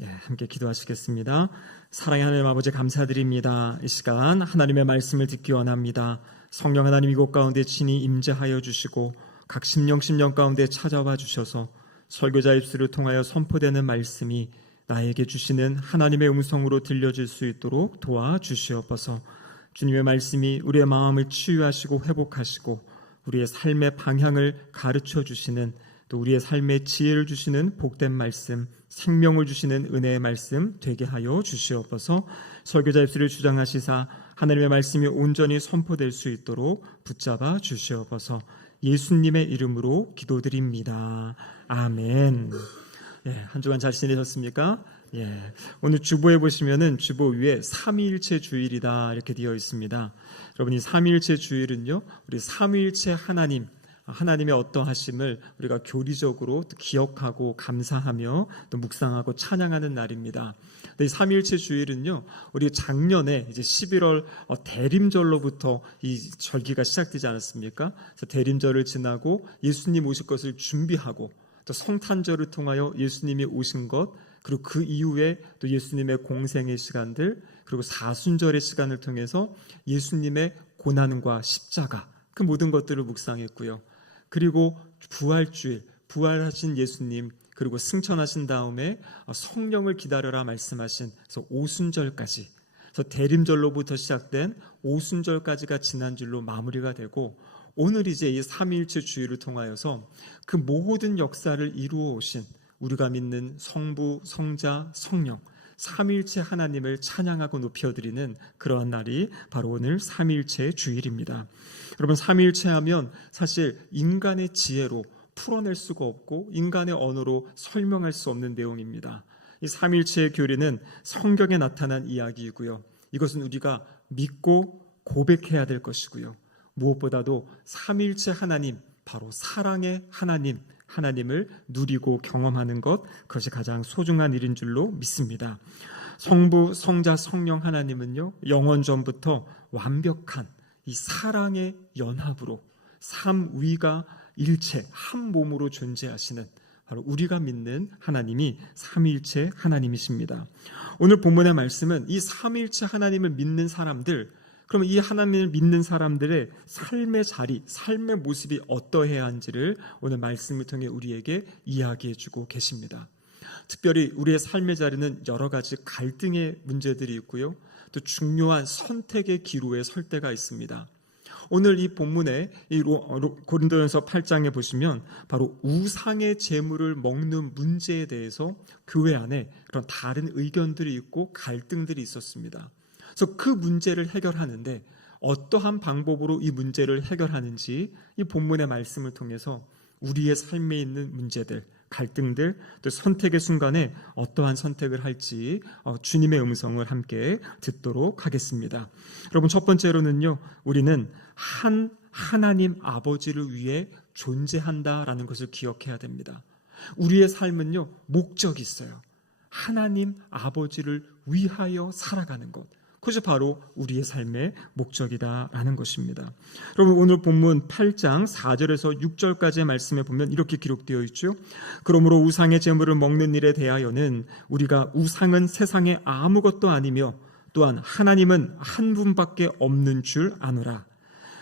함께 기도하시겠습니다. 사랑의 하나님 아버지 감사드립니다. 이 시간 하나님의 말씀을 듣기 원합니다. 성령 하나님 이곳 가운데 친히 임재하여 주시고 각 심령 가운데 찾아와 주셔서 설교자 입술을 통하여 선포되는 말씀이 나에게 주시는 하나님의 음성으로 들려질 수 있도록 도와주시옵소서. 주님의 말씀이 우리의 마음을 치유하시고 회복하시고 우리의 삶의 방향을 가르쳐 주시는, 또 우리의 삶의 지혜를 주시는 복된 말씀, 생명을 주시는 은혜의 말씀 되게 하여 주시옵소서. 설교자 입술을 주장하시사 하나님의 말씀이 온전히 선포될 수 있도록 붙잡아 주시옵소서. 예수님의 이름으로 기도드립니다. 아멘. 한 주간 잘 지내셨습니까? 오늘 주보에 보시면은 주보 위에 삼위일체 주일이다 이렇게 되어 있습니다. 여러분, 이 삼위일체 주일은요, 우리 삼위일체 하나님의 어떠하심을 우리가 교리적으로 기억하고 감사하며 또 묵상하고 찬양하는 날입니다. 이 삼위일체 주일은요, 우리 작년에 이제 11월 대림절로부터 이 절기가 시작되지 않았습니까? 그래서 대림절을 지나고 예수님 오실 것을 준비하고 또 성탄절을 통하여 예수님이 오신 것, 그리고 그 이후에 또 예수님의 공생의 시간들, 그리고 사순절의 시간을 통해서 예수님의 고난과 십자가, 그 모든 것들을 묵상했고요. 그리고 부활주일, 부활하신 예수님, 그리고 승천하신 다음에 성령을 기다려라 말씀하신 그래서 오순절까지, 그래서 대림절로부터 시작된 오순절까지가 지난주일로 마무리가 되고, 오늘 이제 이 삼위일체 주일을 통하여서 그 모든 역사를 이루어 오신 우리가 믿는 성부, 성자, 성령 삼위일체 하나님을 찬양하고 높여드리는 그러한 날이 바로 오늘 삼위일체 주일입니다. 여러분, 삼위일체 하면 사실 인간의 지혜로 풀어낼 수가 없고 인간의 언어로 설명할 수 없는 내용입니다. 이 삼위일체의 교리는 성경에 나타난 이야기이고요. 이것은 우리가 믿고 고백해야 될 것이고요. 무엇보다도 삼위일체 하나님, 바로 사랑의 하나님을 누리고 경험하는 것, 그것이 가장 소중한 일인 줄로 믿습니다. 성부, 성자, 성령 하나님은요, 영원 전부터 완벽한 이 사랑의 연합으로 삼위가 일체 한 몸으로 존재하시는 바로 우리가 믿는 하나님이 삼위일체 하나님이십니다. 오늘 본문의 말씀은 이 삼위일체 하나님을 믿는 사람들, 그러면 이 하나님을 믿는 사람들의 삶의 자리, 삶의 모습이 어떠해야 하는지를 오늘 말씀을 통해 우리에게 이야기해 주고 계십니다. 특별히 우리의 삶의 자리는 여러 가지 갈등의 문제들이 있고요, 또 중요한 선택의 기로에 설 때가 있습니다. 오늘 이 본문에 이 고린도전서 8장에 보시면 바로 우상의 제물을 먹는 문제에 대해서 교회 안에 그런 다른 의견들이 있고 갈등들이 있었습니다. 그래서 그 문제를 해결하는데 어떠한 방법으로 이 문제를 해결하는지 이 본문의 말씀을 통해서 우리의 삶에 있는 문제들, 갈등들, 또 선택의 순간에 어떠한 선택을 할지 주님의 음성을 함께 듣도록 하겠습니다. 여러분, 첫 번째로는요, 우리는 한 하나님 아버지를 위해 존재한다라는 것을 기억해야 됩니다. 우리의 삶은요, 목적이 있어요. 하나님 아버지를 위하여 살아가는 것, 그것이 바로 우리의 삶의 목적이다라는 것입니다. 여러분, 오늘 본문 8장 4절에서 6절까지의 말씀에 보면 이렇게 기록되어 있죠. 그러므로 우상의 제물을 먹는 일에 대하여는 우리가 우상은 세상에 아무것도 아니며 또한 하나님은 한 분밖에 없는 줄 아노라.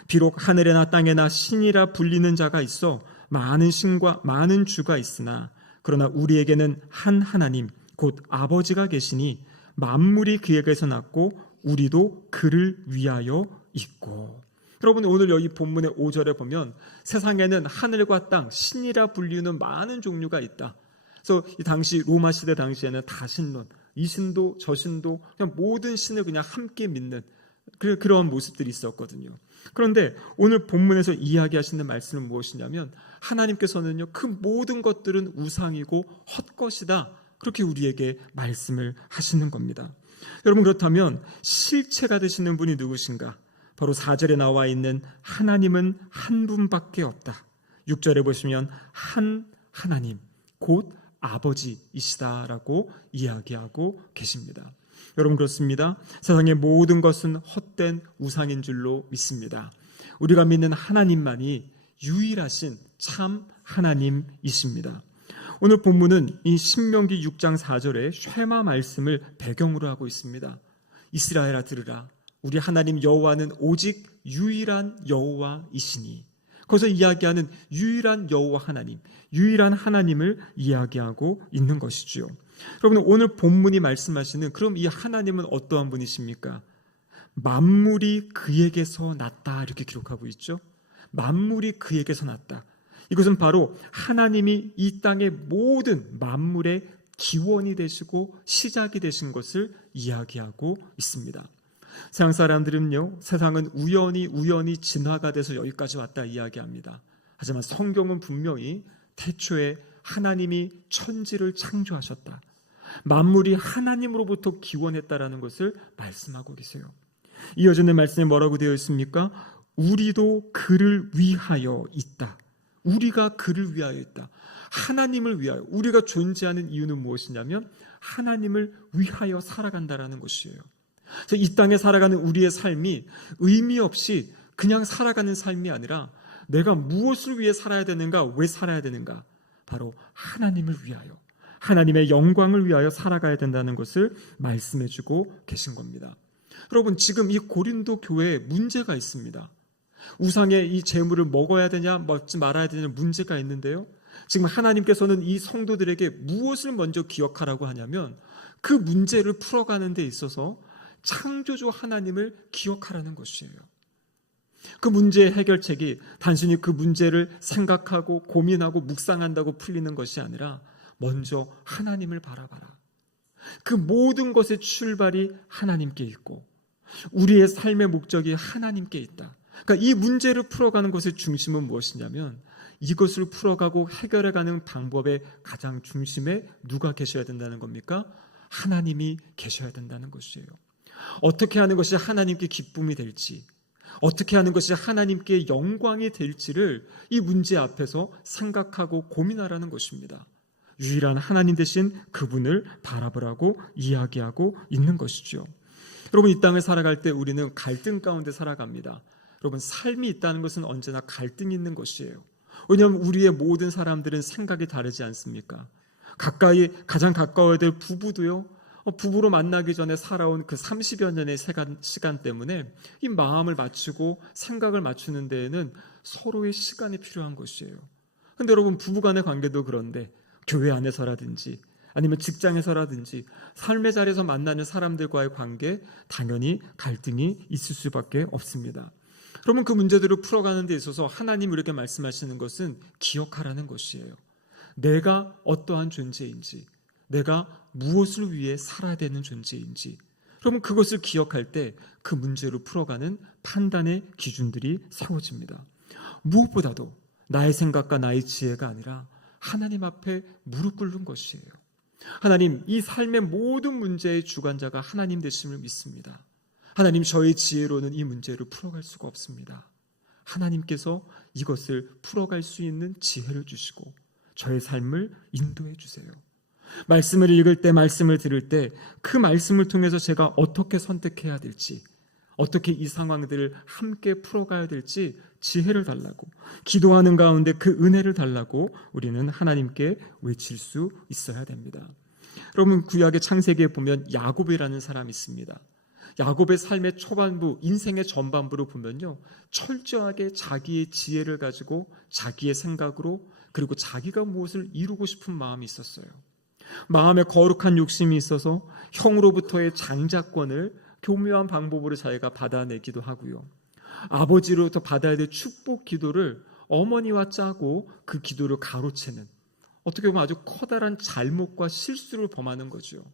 비록 하늘에나 땅에나 신이라 불리는 자가 있어 많은 신과 많은 주가 있으나 그러나 우리에게는 한 하나님 곧 아버지가 계시니 만물이 그에게서 났고 우리도 그를 위하여 있고. 여러분, 오늘 여기 본문의 5절에 보면 세상에는 하늘과 땅, 신이라 불리는 많은 종류가 있다. 그래서 이 당시 로마 시대 당시에는 다신론, 이 신도 저 신도 그냥 모든 신을 그냥 함께 믿는 그런 모습들이 있었거든요. 그런데 오늘 본문에서 이야기하시는 말씀은 무엇이냐면 하나님께서는요, 그 모든 것들은 우상이고 헛것이다, 그렇게 우리에게 말씀을 하시는 겁니다. 여러분, 그렇다면 실체가 되시는 분이 누구신가? 바로 4절에 나와 있는 하나님은 한 분밖에 없다. 6절에 보시면 한 하나님 곧 아버지이시다라고 이야기하고 계십니다. 여러분, 그렇습니다. 세상의 모든 것은 헛된 우상인 줄로 믿습니다. 우리가 믿는 하나님만이 유일하신 참 하나님이십니다. 오늘 본문은 이 신명기 6장 4절의 쉐마 말씀을 배경으로 하고 있습니다. 이스라엘아 들으라, 우리 하나님 여호와는 오직 유일한 여호와이시니. 거기서 이야기하는 유일한 여호와 하나님, 유일한 하나님을 이야기하고 있는 것이지요. 여러분, 오늘 본문이 말씀하시는 그럼 이 하나님은 어떠한 분이십니까? 만물이 그에게서 났다, 이렇게 기록하고 있죠. 만물이 그에게서 났다. 이것은 바로 하나님이 이 땅의 모든 만물의 기원이 되시고 시작이 되신 것을 이야기하고 있습니다. 세상 사람들은요, 세상은 우연히 진화가 돼서 여기까지 왔다 이야기합니다. 하지만 성경은 분명히 태초에 하나님이 천지를 창조하셨다, 만물이 하나님으로부터 기원했다라는 것을 말씀하고 계세요. 이어지는 말씀에 뭐라고 되어 있습니까? 우리도 그를 위하여 있다. 우리가 그를 위하여 있다. 하나님을 위하여. 우리가 존재하는 이유는 무엇이냐면 하나님을 위하여 살아간다라는 것이에요. 이 땅에 살아가는 우리의 삶이 의미 없이 그냥 살아가는 삶이 아니라 내가 무엇을 위해 살아야 되는가, 왜 살아야 되는가? 바로 하나님을 위하여, 하나님의 영광을 위하여 살아가야 된다는 것을 말씀해주고 계신 겁니다. 여러분, 지금 이 고린도 교회에 문제가 있습니다. 우상의 이 재물을 먹어야 되냐 먹지 말아야 되냐 문제가 있는데요, 지금 하나님께서는 이 성도들에게 무엇을 먼저 기억하라고 하냐면 그 문제를 풀어가는 데 있어서 창조주 하나님을 기억하라는 것이에요. 그 문제의 해결책이 단순히 그 문제를 생각하고 고민하고 묵상한다고 풀리는 것이 아니라 먼저 하나님을 바라봐라. 그 모든 것의 출발이 하나님께 있고 우리의 삶의 목적이 하나님께 있다. 그러니까 이 문제를 풀어가는 것의 중심은 무엇이냐면 이것을 풀어가고 해결해가는 방법의 가장 중심에 누가 계셔야 된다는 겁니까? 하나님이 계셔야 된다는 것이에요. 어떻게 하는 것이 하나님께 기쁨이 될지, 어떻게 하는 것이 하나님께 영광이 될지를 이 문제 앞에서 생각하고 고민하라는 것입니다. 유일한 하나님 되신 그분을 바라보라고 이야기하고 있는 것이죠. 여러분, 이 땅을 살아갈 때 우리는 갈등 가운데 살아갑니다. 여러분, 삶이 있다는 것은 언제나 갈등이 있는 것이에요. 왜냐하면 우리의 모든 사람들은 생각이 다르지 않습니까? 가장 가까워야 될 부부도요, 부부로 만나기 전에 살아온 그 30여 년의 시간 때문에 이 마음을 맞추고 생각을 맞추는 데에는 서로의 시간이 필요한 것이에요. 그런데 여러분, 부부간의 관계도 그런데 교회 안에서라든지 아니면 직장에서라든지 삶의 자리에서 만나는 사람들과의 관계, 당연히 갈등이 있을 수밖에 없습니다. 그러면 그 문제들을 풀어가는 데 있어서 하나님 우리에게 말씀하시는 것은 기억하라는 것이에요. 내가 어떠한 존재인지, 내가 무엇을 위해 살아야 되는 존재인지, 그러면 그것을 기억할 때 그 문제를 풀어가는 판단의 기준들이 세워집니다. 무엇보다도 나의 생각과 나의 지혜가 아니라 하나님 앞에 무릎 꿇는 것이에요. 하나님, 이 삶의 모든 문제의 주관자가 하나님 되심을 믿습니다. 하나님, 저의 지혜로는 이 문제를 풀어갈 수가 없습니다. 하나님께서 이것을 풀어갈 수 있는 지혜를 주시고 저의 삶을 인도해 주세요. 말씀을 읽을 때, 말씀을 들을 때 그 말씀을 통해서 제가 어떻게 선택해야 될지, 어떻게 이 상황들을 함께 풀어가야 될지 지혜를 달라고, 기도하는 가운데 그 은혜를 달라고 우리는 하나님께 외칠 수 있어야 됩니다. 여러분, 구약의 창세기에 보면 야곱이라는 사람이 있습니다. 야곱의 삶의 초반부, 인생의 전반부를 보면요, 철저하게 자기의 지혜를 가지고 자기의 생각으로, 그리고 자기가 무엇을 이루고 싶은 마음이 있었어요. 마음에 거룩한 욕심이 있어서 형으로부터의 장자권을 교묘한 방법으로 자기가 받아내기도 하고요, 아버지로부터 받아야 될 축복 기도를 어머니와 짜고 그 기도를 가로채는, 어떻게 보면 아주 커다란 잘못과 실수를 범하는 거죠.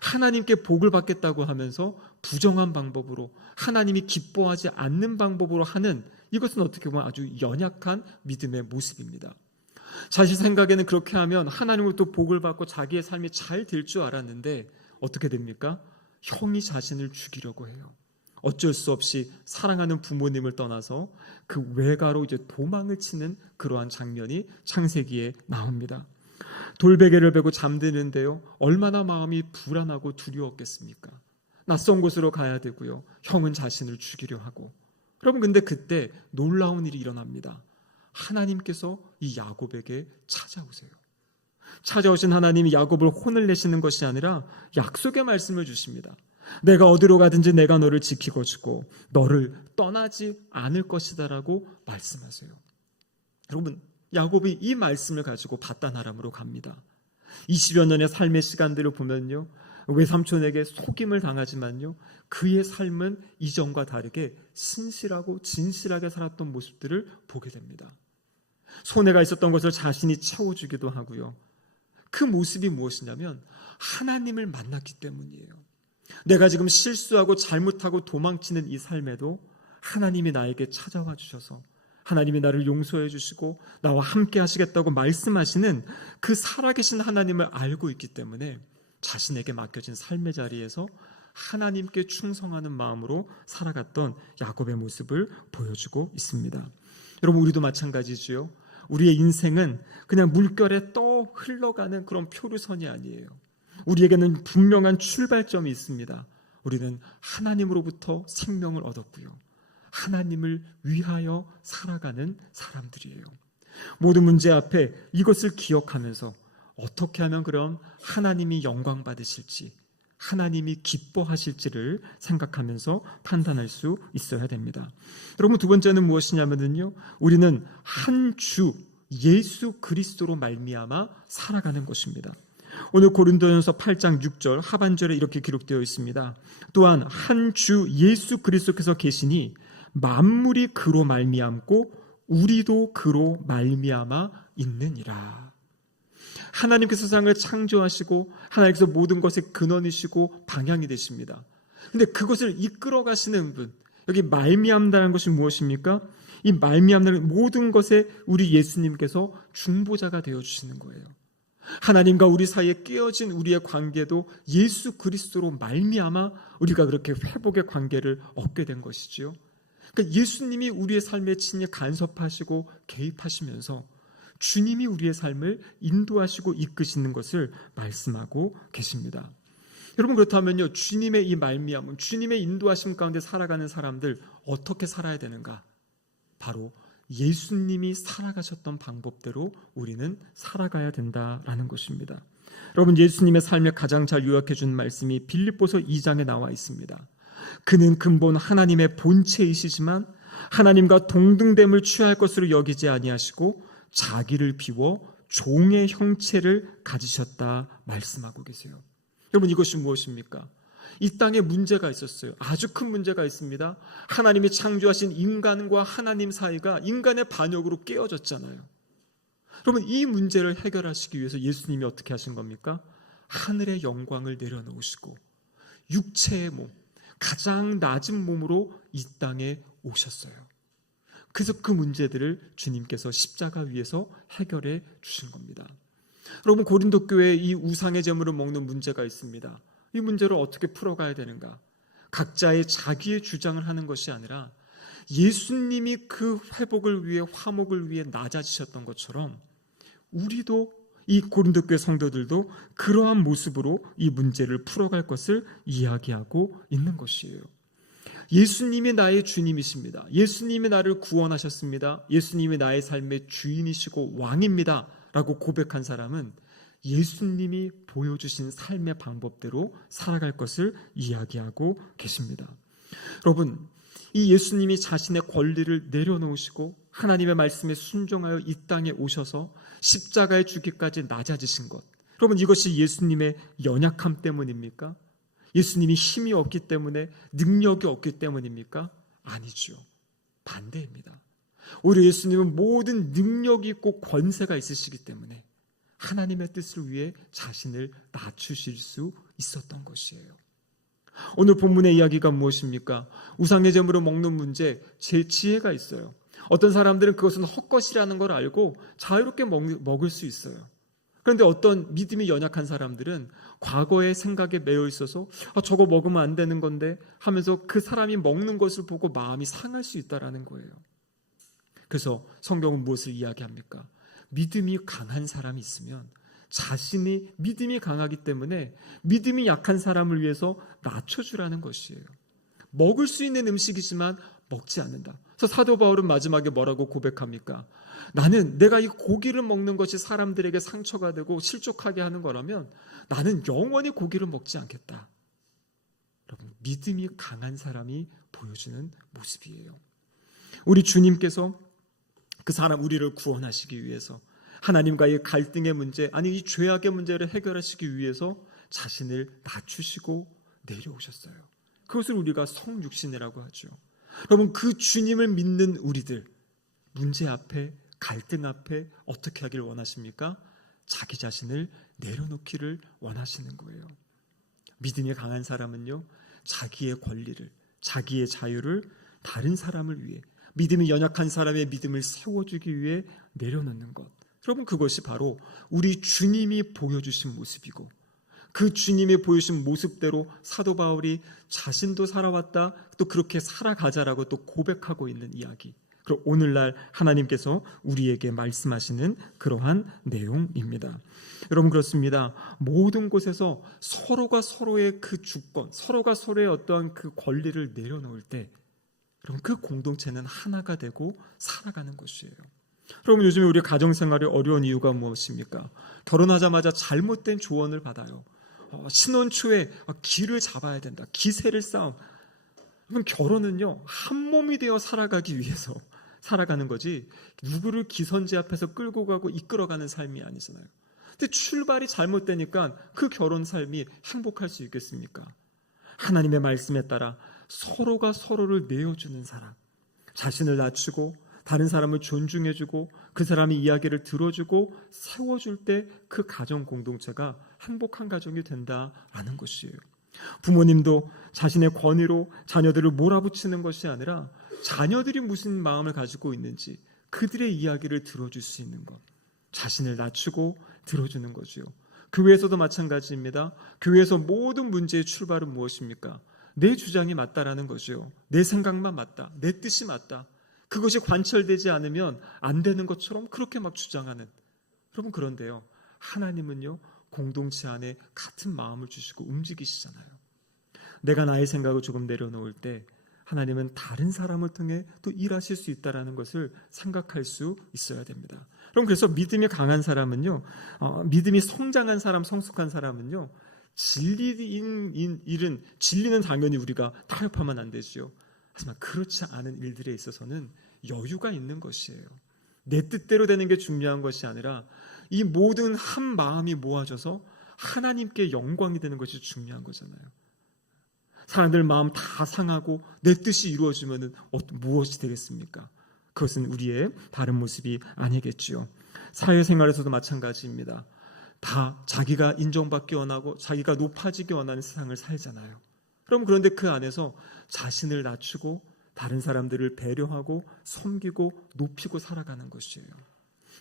하나님께 복을 받겠다고 하면서 부정한 방법으로, 하나님이 기뻐하지 않는 방법으로 하는, 이것은 어떻게 보면 아주 연약한 믿음의 모습입니다. 자신 생각에는 그렇게 하면 하나님으로부터 복을 받고 자기의 삶이 잘 될 줄 알았는데 어떻게 됩니까? 형이 자신을 죽이려고 해요. 어쩔 수 없이 사랑하는 부모님을 떠나서 그 외가로 이제 도망을 치는 그러한 장면이 창세기에 나옵니다. 돌베개를 베고 잠드는데요, 얼마나 마음이 불안하고 두려웠겠습니까? 낯선 곳으로 가야 되고요, 형은 자신을 죽이려 하고. 여러분, 근데 그때 놀라운 일이 일어납니다. 하나님께서 이 야곱에게 찾아오세요. 찾아오신 하나님이 야곱을 혼을 내시는 것이 아니라 약속의 말씀을 주십니다. 내가 어디로 가든지 내가 너를 지키고 주고 너를 떠나지 않을 것이다 라고 말씀하세요. 여러분, 야곱이 이 말씀을 가지고 바단 아람으로 갑니다. 20여 년의 삶의 시간들을 보면요, 외삼촌에게 속임을 당하지만요, 그의 삶은 이전과 다르게 신실하고 진실하게 살았던 모습들을 보게 됩니다. 손해가 있었던 것을 자신이 채워주기도 하고요. 그 모습이 무엇이냐면 하나님을 만났기 때문이에요. 내가 지금 실수하고 잘못하고 도망치는 이 삶에도 하나님이 나에게 찾아와 주셔서 하나님이 나를 용서해 주시고 나와 함께 하시겠다고 말씀하시는 그 살아계신 하나님을 알고 있기 때문에 자신에게 맡겨진 삶의 자리에서 하나님께 충성하는 마음으로 살아갔던 야곱의 모습을 보여주고 있습니다. 여러분, 우리도 마찬가지지요. 우리의 인생은 그냥 물결에 떠 흘러가는 그런 표류선이 아니에요. 우리에게는 분명한 출발점이 있습니다. 우리는 하나님으로부터 생명을 얻었고요, 하나님을 위하여 살아가는 사람들이에요. 모든 문제 앞에 이것을 기억하면서 어떻게 하면 그럼 하나님이 영광 받으실지, 하나님이 기뻐하실지를 생각하면서 판단할 수 있어야 됩니다. 여러분, 두 번째는 무엇이냐면요, 우리는 한 주 예수 그리스도로 말미암아 살아가는 것입니다. 오늘 고린도전서 8장 6절 하반절에 이렇게 기록되어 있습니다. 또한 한 주 예수 그리스도께서 계시니 만물이 그로 말미암고 우리도 그로 말미암아 있느니라. 하나님께서 세상을 창조하시고 하나님께서 모든 것의 근원이시고 방향이 되십니다. 그런데 그것을 이끌어 가시는 분, 여기 말미암다는 것이 무엇입니까? 이 말미암다는 모든 것에 우리 예수님께서 중보자가 되어주시는 거예요. 하나님과 우리 사이에 깨어진 우리의 관계도 예수 그리스도로 말미암아 우리가 그렇게 회복의 관계를 얻게 된 것이지요. 그러니까 예수님이 우리의 삶에 친히 간섭하시고 개입하시면서 주님이 우리의 삶을 인도하시고 이끄시는 것을 말씀하고 계십니다. 여러분, 그렇다면요, 주님의 이 말미암음, 주님의 인도하심 가운데 살아가는 사람들 어떻게 살아야 되는가? 바로 예수님이 살아가셨던 방법대로 우리는 살아가야 된다라는 것입니다. 여러분, 예수님의 삶을 가장 잘 요약해 준 말씀이 빌립보서 2장에 나와 있습니다. 그는 근본 하나님의 본체이시지만 하나님과 동등됨을 취할 것으로 여기지 아니하시고 자기를 비워 종의 형체를 가지셨다 말씀하고 계세요. 여러분, 이것이 무엇입니까? 이 땅에 문제가 있었어요. 아주 큰 문제가 있습니다. 하나님이 창조하신 인간과 하나님 사이가 인간의 반역으로 깨어졌잖아요. 여러분, 이 문제를 해결하시기 위해서 예수님이 어떻게 하신 겁니까? 하늘의 영광을 내려놓으시고 육체의 몸, 가장 낮은 몸으로 이 땅에 오셨어요. 그래서 그 문제들을 주님께서 십자가 위에서 해결해 주신 겁니다. 여러분, 고린도 교회에 이 우상의 제물을 먹는 문제가 있습니다. 이 문제를 어떻게 풀어가야 되는가? 각자의 자기의 주장을 하는 것이 아니라 예수님이 그 회복을 위해, 화목을 위해 낮아지셨던 것처럼 우리도, 이 고린도 교회 성도들도 그러한 모습으로 이 문제를 풀어갈 것을 이야기하고 있는 것이에요. 예수님이 나의 주님이십니다. 예수님이 나를 구원하셨습니다. 예수님이 나의 삶의 주인이시고 왕입니다 라고 고백한 사람은 예수님이 보여주신 삶의 방법대로 살아갈 것을 이야기하고 계십니다. 여러분, 이 예수님이 자신의 권리를 내려놓으시고 하나님의 말씀에 순종하여 이 땅에 오셔서 십자가에 죽기까지 낮아지신 것, 여러분, 이것이 예수님의 연약함 때문입니까? 예수님이 힘이 없기 때문에, 능력이 없기 때문입니까? 아니죠. 반대입니다. 오히려 예수님은 모든 능력이 있고 권세가 있으시기 때문에 하나님의 뜻을 위해 자신을 낮추실 수 있었던 것이에요. 오늘 본문의 이야기가 무엇입니까? 우상의 제물을 먹는 문제, 제 지혜가 있어요. 어떤 사람들은 그것은 헛것이라는 걸 알고 자유롭게 먹을 수 있어요. 그런데 어떤 믿음이 연약한 사람들은 과거의 생각에 매여 있어서 저거 먹으면 안 되는 건데 하면서 그 사람이 먹는 것을 보고 마음이 상할 수 있다는 거예요. 그래서 성경은 무엇을 이야기합니까? 믿음이 강한 사람이 있으면 자신이 믿음이 강하기 때문에 믿음이 약한 사람을 위해서 낮춰주라는 것이에요. 먹을 수 있는 음식이지만 먹지 않는다. 그래서 사도 바울은 마지막에 뭐라고 고백합니까? 나는 내가 이 고기를 먹는 것이 사람들에게 상처가 되고 실족하게 하는 거라면 나는 영원히 고기를 먹지 않겠다. 여러분, 믿음이 강한 사람이 보여주는 모습이에요. 우리 주님께서 그 사람 우리를 구원하시기 위해서 하나님과의 갈등의 문제, 아니 이 죄악의 문제를 해결하시기 위해서 자신을 낮추시고 내려오셨어요. 그것을 우리가 성육신이라고 하죠. 여러분, 그 주님을 믿는 우리들, 문제 앞에, 갈등 앞에 어떻게 하길 원하십니까? 자기 자신을 내려놓기를 원하시는 거예요. 믿음이 강한 사람은요, 자기의 권리를, 자기의 자유를 다른 사람을 위해, 믿음이 연약한 사람의 믿음을 세워주기 위해 내려놓는 것. 여러분, 그것이 바로 우리 주님이 보여주신 모습이고, 그 주님이 보여주신 모습대로 사도 바울이 자신도 살아왔다, 또 그렇게 살아가자라고 또 고백하고 있는 이야기. 그리고 오늘날 하나님께서 우리에게 말씀하시는 그러한 내용입니다. 여러분, 그렇습니다. 모든 곳에서 서로가 서로의 그 주권, 서로가 서로의 어떠한 그 권리를 내려놓을 때, 여러분, 그 공동체는 하나가 되고 살아가는 것이에요. 여러분, 요즘에 우리 가정생활이 어려운 이유가 무엇입니까? 결혼하자마자 잘못된 조언을 받아요. 신혼 초에 기를 잡아야 된다. 기세를 싸움. 그럼 결혼은요, 한 몸이 되어 살아가기 위해서 살아가는 거지 누구를 기선제 앞에서 끌고 가고 이끌어가는 삶이 아니잖아요. 근데 출발이 잘못되니까 그 결혼 삶이 행복할 수 있겠습니까? 하나님의 말씀에 따라 서로가 서로를 내어주는 사람, 자신을 낮추고 다른 사람을 존중해주고 그 사람의 이야기를 들어주고 세워줄 때 그 가정 공동체가 행복한 가정이 된다라는 것이에요. 부모님도 자신의 권위로 자녀들을 몰아붙이는 것이 아니라 자녀들이 무슨 마음을 가지고 있는지 그들의 이야기를 들어줄 수 있는 것, 자신을 낮추고 들어주는 거죠. 교회에서도 마찬가지입니다. 교회에서 모든 문제의 출발은 무엇입니까? 내 주장이 맞다라는 거죠. 내 생각만 맞다, 내 뜻이 맞다. 그것이 관철되지 않으면 안 되는 것처럼 그렇게 막 주장하는. 여러분, 그런데요, 하나님은요, 공동체 안에 같은 마음을 주시고 움직이시잖아요. 내가 나의 생각을 조금 내려놓을 때 하나님은 다른 사람을 통해 또 일하실 수 있다는 것을 생각할 수 있어야 됩니다. 그럼 그래서 믿음이 강한 사람은요, 믿음이 성장한 사람, 성숙한 사람은요, 진리는 당연히 우리가 타협하면 안 되죠. 하지만 그렇지 않은 일들에 있어서는 여유가 있는 것이에요. 내 뜻대로 되는 게 중요한 것이 아니라 이 모든 한 마음이 모아져서 하나님께 영광이 되는 것이 중요한 거잖아요. 사람들 마음 다 상하고 내 뜻이 이루어지면 무엇이 되겠습니까? 그것은 우리의 다른 모습이 아니겠지요. 사회생활에서도 마찬가지입니다. 다 자기가 인정받기 원하고 자기가 높아지기 원하는 세상을 살잖아요. 그런데 그 안에서 자신을 낮추고 다른 사람들을 배려하고 섬기고 높이고 살아가는 것이에요.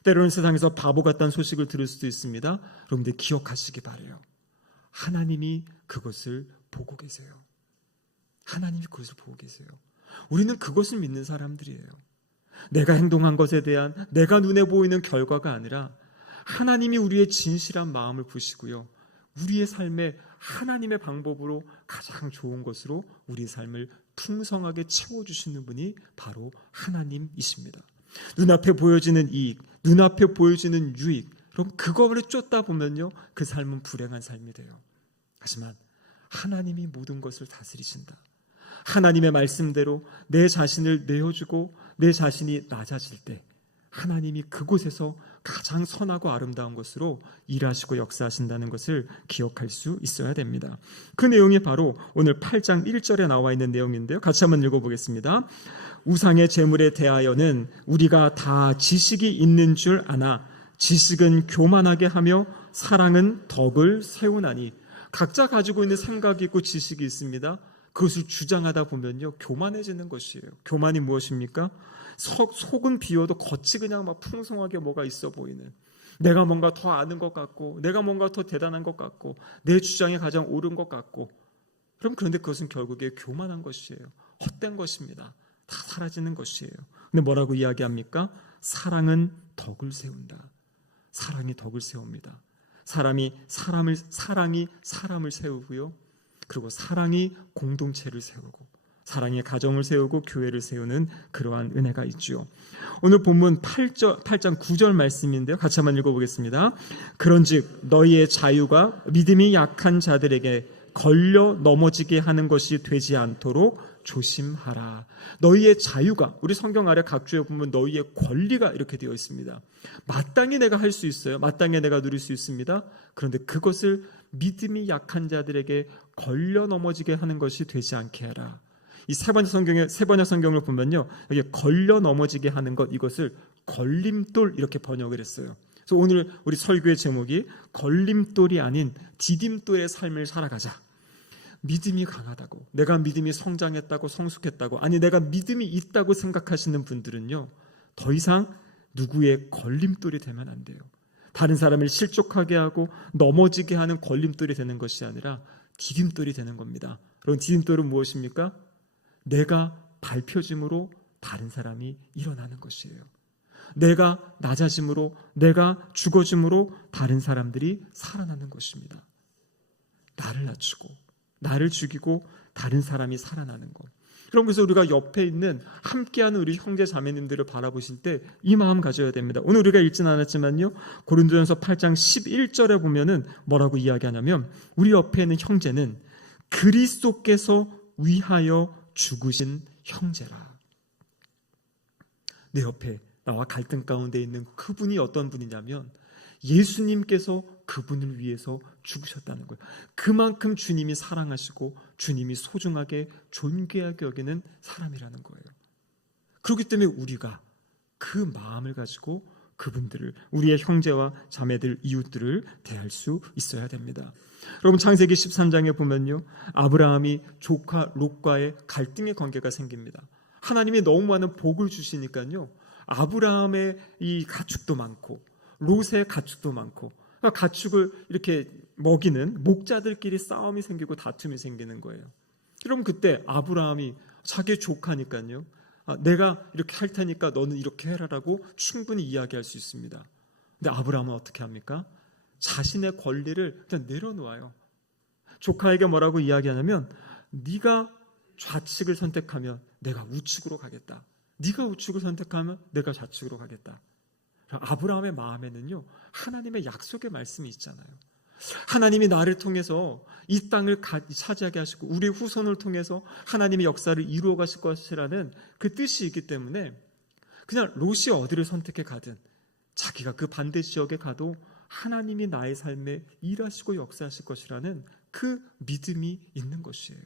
때로는 세상에서 바보 같다는 소식을 들을 수도 있습니다. 여러분들 기억하시기 바라요. 하나님이 그것을 보고 계세요. 하나님이 그것을 보고 계세요. 우리는 그것을 믿는 사람들이에요. 내가 행동한 것에 대한 내가 눈에 보이는 결과가 아니라 하나님이 우리의 진실한 마음을 보시고요, 우리의 삶에 하나님의 방법으로 가장 좋은 것으로 우리의 삶을 풍성하게 채워주시는 분이 바로 하나님이십니다. 눈앞에 보여지는 이익, 눈앞에 보여지는 유익, 그럼 그거를 쫓다 보면요, 그 삶은 불행한 삶이 돼요. 하지만 하나님이 모든 것을 다스리신다. 하나님의 말씀대로 내 자신을 내어주고 내 자신이 낮아질 때 하나님이 그곳에서 가장 선하고 아름다운 것으로 일하시고 역사하신다는 것을 기억할 수 있어야 됩니다. 그 내용이 바로 오늘 8장 1절에 나와 있는 내용인데요. 같이 한번 읽어보겠습니다. 우상의 제물에 대하여는 우리가 다 지식이 있는 줄 아나 지식은 교만하게 하며 사랑은 덕을 세우나니. 각자 가지고 있는 생각이 있고 지식이 있습니다. 그것을 주장하다 보면요, 교만해지는 것이에요. 교만이 무엇입니까? 속은 비워도 겉이 그냥 막 풍성하게 뭐가 있어 보이는, 내가 뭔가 더 아는 것 같고 내가 뭔가 더 대단한 것 같고 내 주장이 가장 옳은 것 같고, 그런데 그것은 결국에 교만한 것이에요. 헛된 것입니다. 다 사라지는 것이에요. 근데 뭐라고 이야기합니까? 사랑은 덕을 세운다. 사랑이 덕을 세웁니다. 사랑이 사람을 세우고요, 그리고 사랑이 공동체를 세우고 사랑의 가정을 세우고 교회를 세우는 그러한 은혜가 있죠. 오늘 본문 8장 9절 말씀인데요. 같이 한번 읽어보겠습니다. 그런즉 너희의 자유가 믿음이 약한 자들에게 걸려 넘어지게 하는 것이 되지 않도록 조심하라. 너희의 자유가, 우리 성경 아래 각주에 보면 너희의 권리가 이렇게 되어 있습니다. 마땅히 내가 할 수 있어요. 마땅히 내가 누릴 수 있습니다. 그런데 그것을 믿음이 약한 자들에게 걸려 넘어지게 하는 것이 되지 않게 하라. 이 세 번역 성경을 보면요, 여기 걸려 넘어지게 하는 것, 이것을 걸림돌 이렇게 번역을 했어요. 그래서 오늘 우리 설교의 제목이 걸림돌이 아닌 디딤돌의 삶을 살아가자. 믿음이 강하다고, 내가 믿음이 성장했다고, 성숙했다고, 아니 내가 믿음이 있다고 생각하시는 분들은요, 더 이상 누구의 걸림돌이 되면 안 돼요. 다른 사람을 실족하게 하고 넘어지게 하는 걸림돌이 되는 것이 아니라 디딤돌이 되는 겁니다. 그럼 디딤돌은 무엇입니까? 내가 밟혀짐으로 다른 사람이 일어나는 것이에요. 내가 낮아짐으로, 내가 죽어짐으로 다른 사람들이 살아나는 것입니다. 나를 낮추고 나를 죽이고 다른 사람이 살아나는 것. 그래서 우리가 옆에 있는 함께하는 우리 형제 자매님들을 바라보실 때 이 마음 가져야 됩니다. 오늘 우리가 읽진 않았지만요, 고린도전서 8장 11절에 보면은 뭐라고 이야기하냐면, 우리 옆에 있는 형제는 그리스도께서 위하여 죽으신 형제라. 내 옆에 나와 갈등 가운데 있는 그분이 어떤 분이냐면 예수님께서 그분을 위해서 죽으셨다는 거예요. 그만큼 주님이 사랑하시고 주님이 소중하게 존귀하게 여기는 사람이라는 거예요. 그렇기 때문에 우리가 그 마음을 가지고 그분들을, 우리의 형제와 자매들, 이웃들을 대할 수 있어야 됩니다. 여러분, 창세기 13장에 보면요, 아브라함이 조카 롯과의 갈등의 관계가 생깁니다. 하나님이 너무 많은 복을 주시니까요, 아브라함의 이 가축도 많고 롯의 가축도 많고, 그러니까 가축을 이렇게 먹이는 목자들끼리 싸움이 생기고 다툼이 생기는 거예요. 그럼 그때 아브라함이 자기 조카니까요, 내가 이렇게 할 테니까 너는 이렇게 해라라고 충분히 이야기할 수 있습니다. 근데 아브라함은 어떻게 합니까? 자신의 권리를 그냥 내려놓아요. 조카에게 뭐라고 이야기하냐면, 네가 좌측을 선택하면 내가 우측으로 가겠다. 네가 우측을 선택하면 내가 좌측으로 가겠다. 아브라함의 마음에는요, 하나님의 약속의 말씀이 있잖아요. 하나님이 나를 통해서 이 땅을 차지하게 하시고 우리 후손을 통해서 하나님의 역사를 이루어 가실 것이라는 그 뜻이 있기 때문에 그냥 롯이 어디를 선택해 가든 자기가 그 반대 지역에 가도 하나님이 나의 삶에 일하시고 역사하실 것이라는 그 믿음이 있는 것이에요.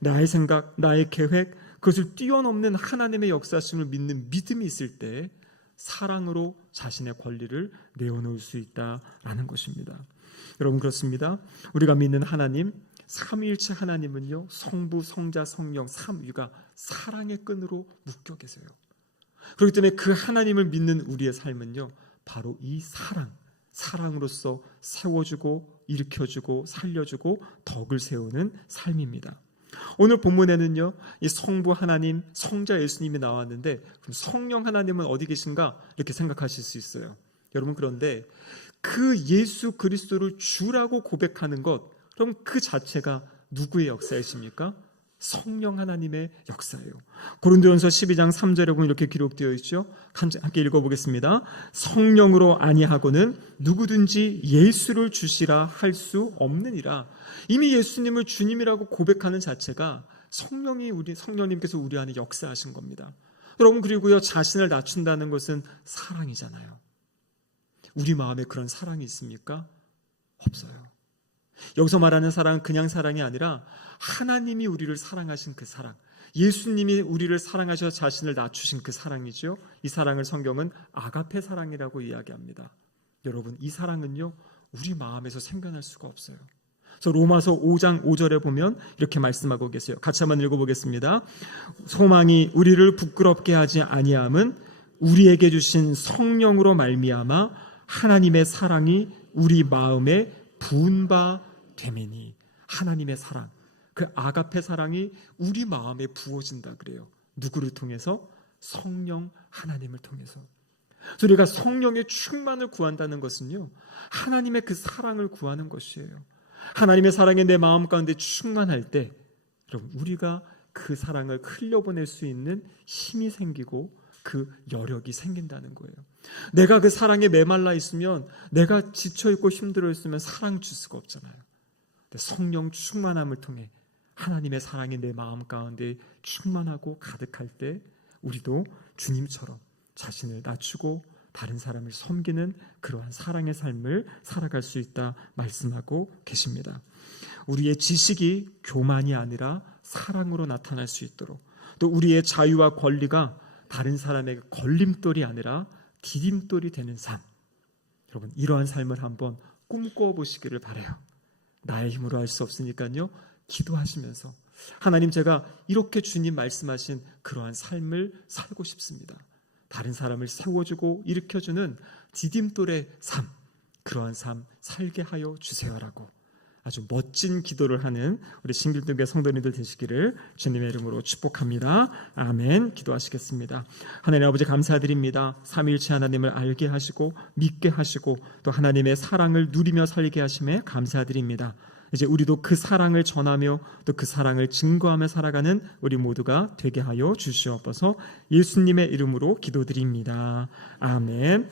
나의 생각, 나의 계획, 그것을 뛰어넘는 하나님의 역사심을 믿는 믿음이 있을 때 사랑으로 자신의 권리를 내어놓을 수 있다라는 것입니다. 여러분, 그렇습니다. 우리가 믿는 하나님, 삼위일체 하나님은요, 성부, 성자, 성령, 삼위가 사랑의 끈으로 묶여 계세요. 그렇기 때문에 그 하나님을 믿는 우리의 삶은요, 바로 이 사랑으로서 세워주고 일으켜주고 살려주고 덕을 세우는 삶입니다. 오늘 본문에는요, 이 성부 하나님, 성자 예수님이 나왔는데, 그럼 성령 하나님은 어디 계신가? 이렇게 생각하실 수 있어요. 여러분, 그런데 그 예수 그리스도를 주라고 고백하는 것, 그럼 그 자체가 누구의 역사이십니까? 성령 하나님의 역사예요. 고린도전서 12장 3절에 보면 이렇게 기록되어 있죠. 함께 읽어보겠습니다. 성령으로 아니하고는 누구든지 예수를 주시라 할 수 없느니라. 이미 예수님을 주님이라고 고백하는 자체가 성령님께서 우리 안에 역사하신 겁니다. 여러분, 그리고요, 자신을 낮춘다는 것은 사랑이잖아요. 우리 마음에 그런 사랑이 있습니까? 없어요. 여기서 말하는 사랑은 그냥 사랑이 아니라 하나님이 우리를 사랑하신 그 사랑, 예수님이 우리를 사랑하셔서 자신을 낮추신 그 사랑이죠. 이 사랑을 성경은 아가페 사랑이라고 이야기합니다. 여러분, 이 사랑은요, 우리 마음에서 생겨날 수가 없어요. 그래서 로마서 5장 5절에 보면 이렇게 말씀하고 계세요. 같이 한번 읽어보겠습니다. 소망이 우리를 부끄럽게 하지 아니함은 우리에게 주신 성령으로 말미암아 하나님의 사랑이 우리 마음에 부은 바 됨이니. 하나님의 사랑, 그 아가페 사랑이 우리 마음에 부어진다 그래요. 누구를 통해서? 성령 하나님을 통해서. 그래서 우리가 성령의 충만을 구한다는 것은요, 하나님의 그 사랑을 구하는 것이에요. 하나님의 사랑이 내 마음 가운데 충만할 때, 여러분, 우리가 그 사랑을 흘려보낼 수 있는 힘이 생기고 그 여력이 생긴다는 거예요. 내가 그 사랑에 메말라 있으면, 내가 지쳐있고 힘들어 있으면 사랑 줄 수가 없잖아요. 근데 성령 충만함을 통해 하나님의 사랑이 내 마음 가운데 충만하고 가득할 때 우리도 주님처럼 자신을 낮추고 다른 사람을 섬기는 그러한 사랑의 삶을 살아갈 수 있다 말씀하고 계십니다. 우리의 지식이 교만이 아니라 사랑으로 나타날 수 있도록, 또 우리의 자유와 권리가 다른 사람에게 걸림돌이 아니라 디딤돌이 되는 삶, 여러분 이러한 삶을 한번 꿈꿔보시기를 바라요. 나의 힘으로 할 수 없으니까요, 기도하시면서 하나님, 제가 이렇게 주님 말씀하신 그러한 삶을 살고 싶습니다. 다른 사람을 세워주고 일으켜주는 디딤돌의 삶, 그러한 삶 살게 하여 주세요라고 아주 멋진 기도를 하는 우리 신길동교회 성도님들 되시기를 주님의 이름으로 축복합니다. 아멘. 기도하시겠습니다. 하나님 아버지 감사드립니다. 삼위일체 하나님을 알게 하시고 믿게 하시고 또 하나님의 사랑을 누리며 살게 하심에 감사드립니다. 이제 우리도 그 사랑을 전하며 또 그 사랑을 증거하며 살아가는 우리 모두가 되게 하여 주시옵소서. 예수님의 이름으로 기도드립니다. 아멘.